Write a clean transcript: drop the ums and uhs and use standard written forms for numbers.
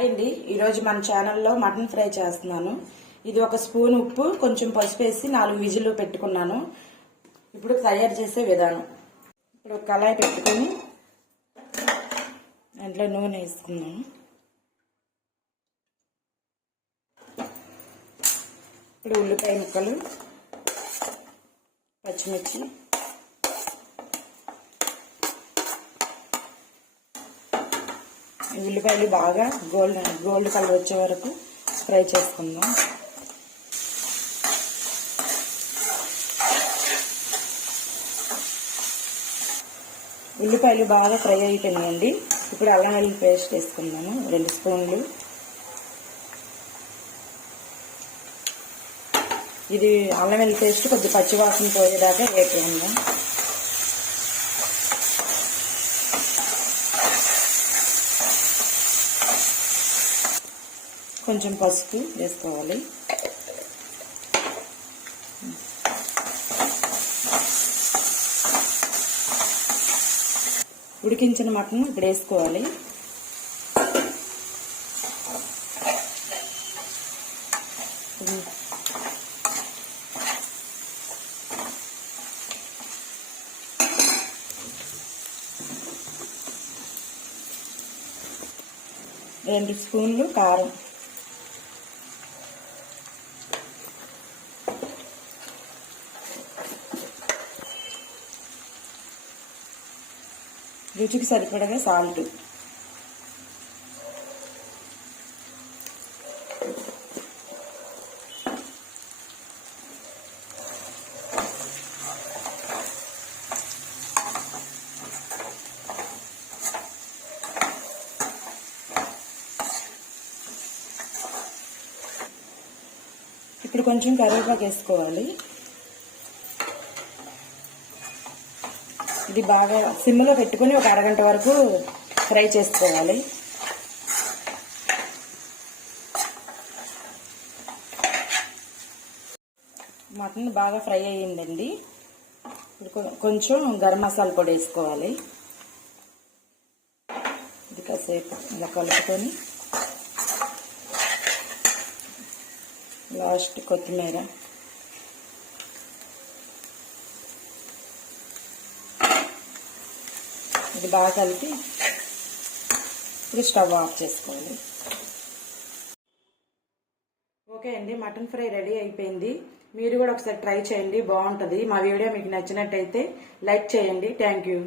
Hi అండి, ఈరోజు మన ఛానల్లో మటన్ ఫ్రై చేస్తున్నాను. ఇది ఒక స్పూన్ ఉప్పు, కొంచెం పసుపు వేసి 4 విజిల్లు పెట్టుకున్నాను. ఇప్పుడు తయారు చేసే విధానం. ఇప్పుడు కళాయి పెట్టుకొని దాంట్లో నూనె వేసుకున్నాను. ఇప్పుడు ఉల్లిపాయ ముక్కలు, పచ్చిమిర్చి, ఉల్లిపాయలు బాగా గోల్డ్ కలర్ వచ్చే వరకు ఫ్రై చేసుకుందాం. ఉల్లిపాయలు బాగా ఫ్రై అయిపోయినాయండి. ఇప్పుడు అల్లం వెల్లుల్లి పేస్ట్ వేసుకుందాము, 2 స్పూన్లు. ఇది అల్లం వెల్లుల్లి పేస్ట్ కొద్దిగా పచ్చివాసన పోయేదాకా వేపుకుందాం. కొంచెం పసుపు వేసుకోవాలి. ఉడికించిన మటన్ ఇప్పుడు వేసుకోవాలి. రెండు స్పూన్లు కారం, రుచికి సరిపడగా సాల్ట్, ఇప్పుడు కొంచెం కరివేపాకు వేసుకోవాలి. ఇది బాగా సిమ్లో పెట్టుకుని ఒక అరగంట వరకు ఫ్రై చేసుకోవాలి. మటన్ బాగా ఫ్రై అయ్యిందండి. ఇప్పుడు కొంచెం గరం మసాలా పొడి వేసుకోవాలి. ఇది కాసేపు ఇలా కలుపుకొని లాస్ట్ కొత్తిమీర, ఇది బాగా కలిపి ఇప్పుడు స్టవ్ ఆఫ్ చేసుకోవాలి. ఓకే అండి, మటన్ ఫ్రై రెడీ అయిపోయింది. మీరు కూడా ఒకసారి ట్రై చేయండి, బాగుంటుంది. మా వీడియో మీకు నచ్చినట్టయితే లైక్ చేయండి. Thank you.